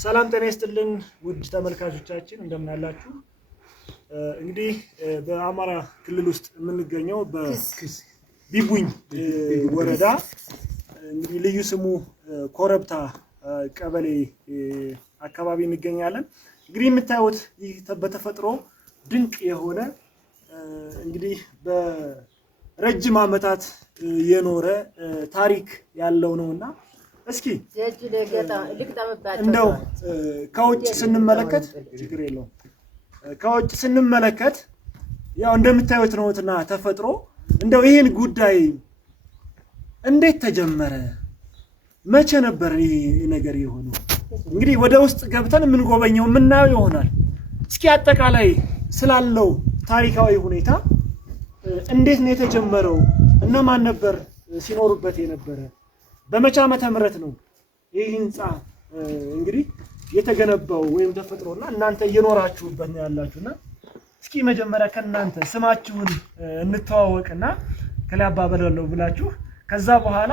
ሰላም ጤና ይስጥልን ውድ ተመልካቾቻችን እንደምን አላችሁ? እንግዲህ በአማራ ክልል ውስጥ የምንገኘው በቢቡኝ ወረዳ እንግዲህ ልዩ ስሙ ኮረብታ ቀበሌ አካባቢ እንገኛለን። እንግዲህ የምታዩት ይህ በተፈጥሮ ድንቅ የሆነ እንግዲህ በረጅም ዓመታት የኖረ ታሪክ ያለው ነውና እስኪ እንደው ከውጭ ስንመለከት ችግር የለውም ከውጭ ስንመለከት ያው እንደምታዩት ነውና ተፈጥሮ እንደው ይሄን ጉዳይ እንዴት ተጀመረ? መቼ ነበር ይሄ ነገር የሆነው? እንግዲህ ወደ ውስጥ ገብተን ምን ጎበኘው ምናየው ይሆናል። እስኪ አጠቃላይ ስላለው ታሪካዊ ሁኔታ እንዴት ነው የተጀመረው? እነማን ነበር ሲኖሩበት የነበረ? በመቼ ዓመተ ምህረት ነው ይህ ህንጻ እንግዲህ የተገነባው ወይም ተፈጥሮና እናንተ እየኖራችሁበት ነው ያላችሁና እስኪ መጀመሪያ ከናንተ ስማችሁን እንተዋወቅና ከላባ በለለው ብላችሁ ከዛ በኋላ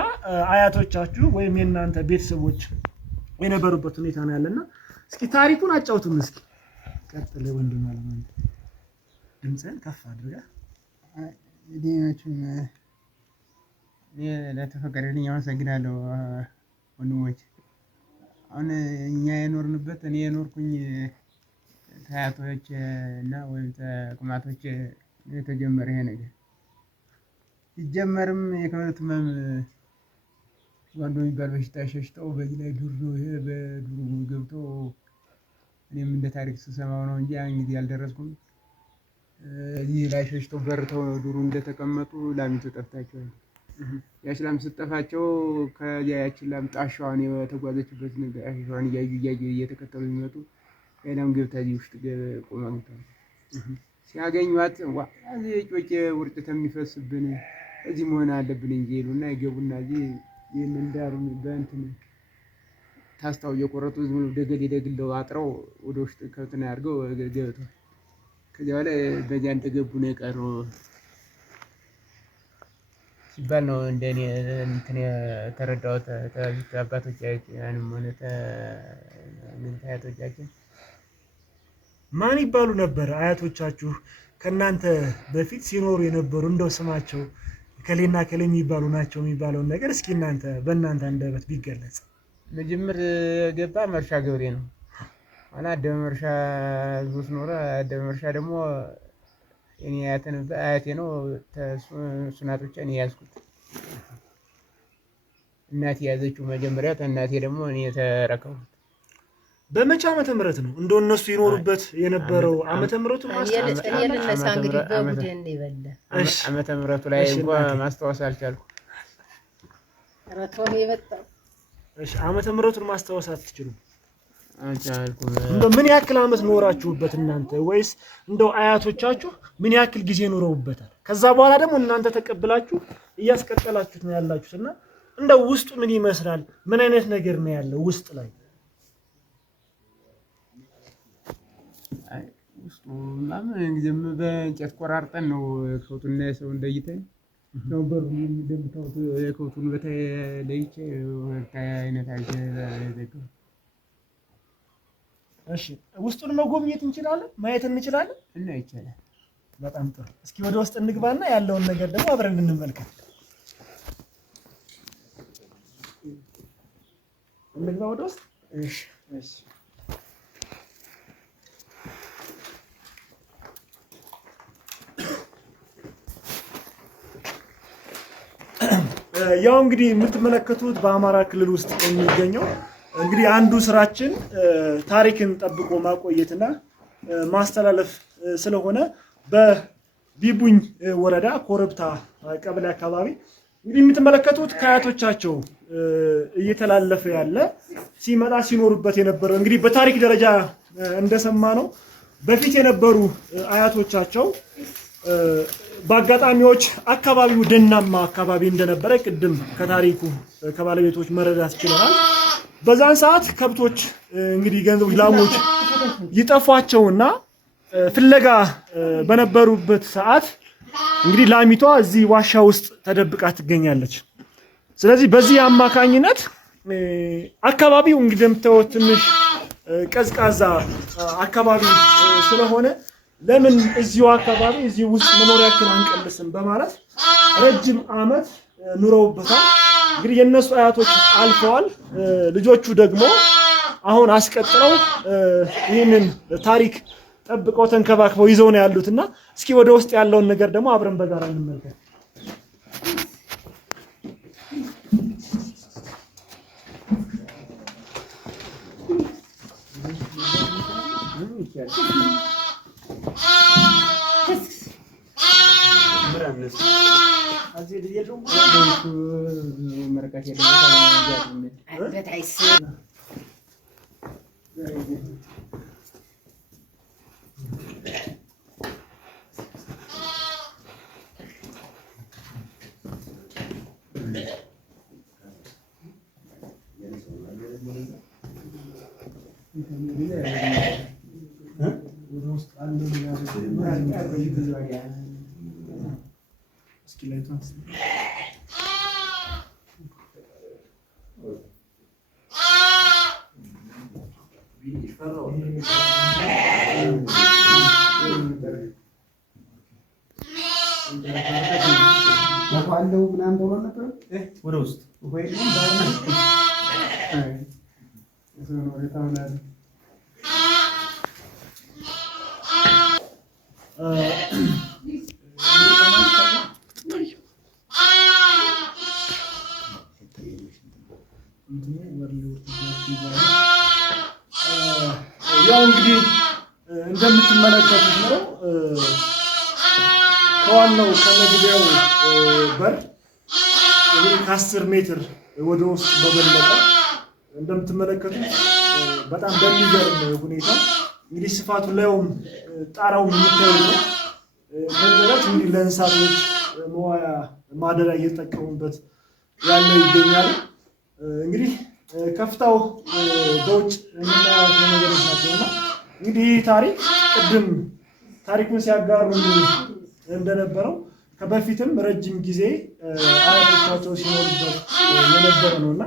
አያቶቻችሁ ወይም የናንተ ቤተሰቦች የነበሩበት ሁኔታ ነው ያለና እስኪ ታሪኩን አጫውቱን። እስኪ ቀጥል ወንድም አለማን ድምጽን ከፍ አድርጋ እዲያችን ለተፈቀደልኝ አመሰግናለሁ ወንድሞች። አሁን እኛ የኖርንበት እኔ የኖርኩኝ ታያቶች እና ወይም ተቁማቶች የተጀመረ ይሄ ነገር ሲጀመርም የከብት ህመም ዋንዶ የሚባል በሽታ ሸሽተው በዚህ ላይ ዱር ነው ይሄ በዱሩ ገብቶ እኔም እንደ ታሪክ ስሰማው ነው እንጂ ያን ጊዜ አልደረስኩም። እዚህ ላይ ሸሽተው በርተው ዱሩ እንደተቀመጡ ላሚቱ ጠፍታቸዋል። ያች ላም ስትጠፋቸው ከያችን ላም ጣሻዋን የተጓዘችበት ነገር አሽዋን እያዩ እየተከተሉ የሚመጡ ላም ገብታ እዚህ ውስጥ ቆማ አግኝተዋል። ሲያገኟት እዚህ ጮቄ ውርጭ ተሚፈስብን እዚህ መሆን አለብን እንጂ ይሉና ይገቡና እዚህ ይሄንን ዳሩን በእንትን ታስታው እየቆረጡ ዝም ብለው ደግለው አጥረው ወደ ውስጥ ከብትና ያርገው ገብተዋል። ከዚያ በኋላ በዚያ እንደገቡ ነው የቀሩ ሲባል ነው እንደኔ እንትን የተረዳሁት። አባቶቻችንም ሆነ አያቶቻችን ማን ይባሉ ነበር? አያቶቻችሁ ከናንተ በፊት ሲኖሩ የነበሩ እንደው ስማቸው ከሌና ከሌ የሚባሉ ናቸው የሚባለውን ነገር እስኪ እናንተ በእናንተ አንደበት ቢገለጽ። መጀመር ገባ መርሻ ገብሬ ነው እና ደመርሻ ዙስ ኖረ። ደመርሻ ደግሞ እኔ አያቴ ነው ሱናቶች እኔ ያዝኩት። እናቴ ያዘችው መጀመሪያ እናቴ ደግሞ እኔ ተረከብኩት። በመቼ ዓመተ ምህረት ነው እንደው እነሱ ይኖሩበት የነበረው? ዓመተ ምህረቱ ዓመተ ምህረቱ ላይ እንኳን ማስተዋወስ አልቻልኩም። እሺ ዓመተ ምህረቱን ማስተዋወስ አትችሉም? አልቻልኩም። እንደው ምን ያክል ዓመት ኖራችሁበት እናንተ ወይስ እንደው አያቶቻችሁ ምን ያክል ጊዜ ኖረውበታል? ከዛ በኋላ ደግሞ እናንተ ተቀብላችሁ እያስቀጠላችሁት ነው ያላችሁትና እንደው ውስጡ ምን ይመስላል? ምን አይነት ነገር ነው ያለው ውስጥ ላይ? ውስጡ ማምን ጊዜም በእንጨት ቆራርጠን ነው ከውቱና ሰው እንደይተን ነው በሩ እንደምታውቁ የከውቱን በተለይቼ አይነት አይዘው። እሺ ውስጡን መጎብኘት እንችላለን? ማየት እንችላለን? እና ይቻላል። በጣም ጥሩ። እስኪ ወደ ውስጥ እንግባና ያለውን ነገር ደግሞ አብረን እንመልከት። እንግባ ወደ ውስጥ። እሺ እሺ። ያው እንግዲህ የምትመለከቱት በአማራ ክልል ውስጥ የሚገኘው እንግዲህ አንዱ ስራችን ታሪክን ጠብቆ ማቆየትና ማስተላለፍ ስለሆነ በቢቡኝ ወረዳ ኮረብታ ቀበሌ አካባቢ እንግዲህ የምትመለከቱት ከአያቶቻቸው እየተላለፈ ያለ ሲመጣ ሲኖሩበት የነበረው እንግዲህ በታሪክ ደረጃ እንደሰማነው በፊት የነበሩ አያቶቻቸው በአጋጣሚዎች አካባቢው ደናማ አካባቢ እንደነበረ ቅድም ከታሪኩ ከባለቤቶች መረዳት ይችላል። በዛን ሰዓት ከብቶች እንግዲህ ገንዘቦች ላሞች ይጠፋቸውና ፍለጋ በነበሩበት ሰዓት እንግዲህ ላሚቷ እዚህ ዋሻ ውስጥ ተደብቃ ትገኛለች። ስለዚህ በዚህ አማካኝነት አካባቢው እንግዲህ እንደምታዩት ትንሽ ቀዝቃዛ አካባቢ ስለሆነ ለምን እዚሁ አካባቢ እዚሁ ውስጥ መኖሪያችን አንቀልስም በማለት ረጅም ዓመት ኑረውበታል። እንግዲህ የነሱ አያቶች አልፈዋል። ልጆቹ ደግሞ አሁን አስቀጥለው ይህንን ታሪክ ጠብቀው ተንከባክበው ይዘው ነው ያሉትና እስኪ ወደ ውስጥ ያለውን ነገር ደግሞ አብረን በጋራ እንመልከት። ያው እንግዲህ እንደምትመለከቱት ነው ከዋናው ከመግቢያው በር ከ10 ሜትር ወደ ውስጥ በበለጠ እንደምትመለከቱት በጣም በሚገርም ሁኔታ እንግዲህ ስፋቱ ላይም ጣራው የምታዩት ነው። ከዚህ እንግዲህ ለእንስሳቶች መዋያ ማደሪያ እየተጠቀሙበት ያለ ይገኛል። እንግዲህ ከፍታው በውጭ የምናያቸው ነገሮች ናቸውና እንግዲህ ታሪክ ቅድም ታሪኩን ሲያጋሩ እንደነበረው ከበፊትም ረጅም ጊዜ አያቶቻቸው ሲኖሩበት የነበረ ነውና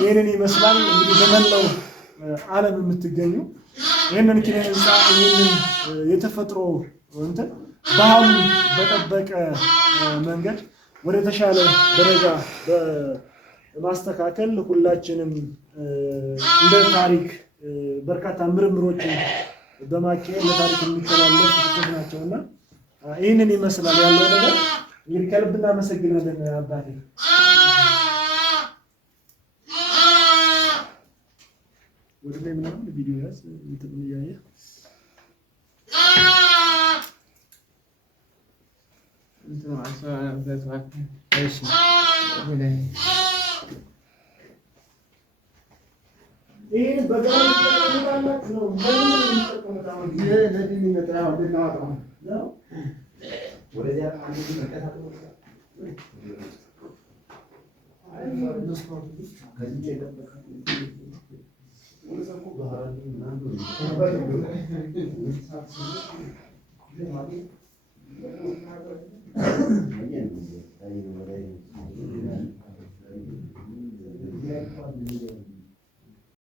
ይሄንን ይመስላል። እንግዲህ በመላው ዓለም የምትገኙ ይሄንን ኪነ ህንፃ ይሄንን የተፈጥሮ እንትን ባህሉን በጠበቀ መንገድ ወደ ተሻለ ደረጃ በማስተካከል ሁላችንም እንደ ታሪክ በርካታ ምርምሮችን በማካሄድ ለታሪክ የሚተላለፉ ጥቂቶች ናቸውና ይህንን ይመስላል ያለው ነገር። እንግዲህ ከልብ እናመሰግናለን አባቴ። ወደ ላይ ምናምን ቪዲዮ ያዝ እንትን እያየ ይሄን በጋራ ተጠቅመናችሁ ነው ነው ወደዚያ አንዱ መቀጣጣ ነው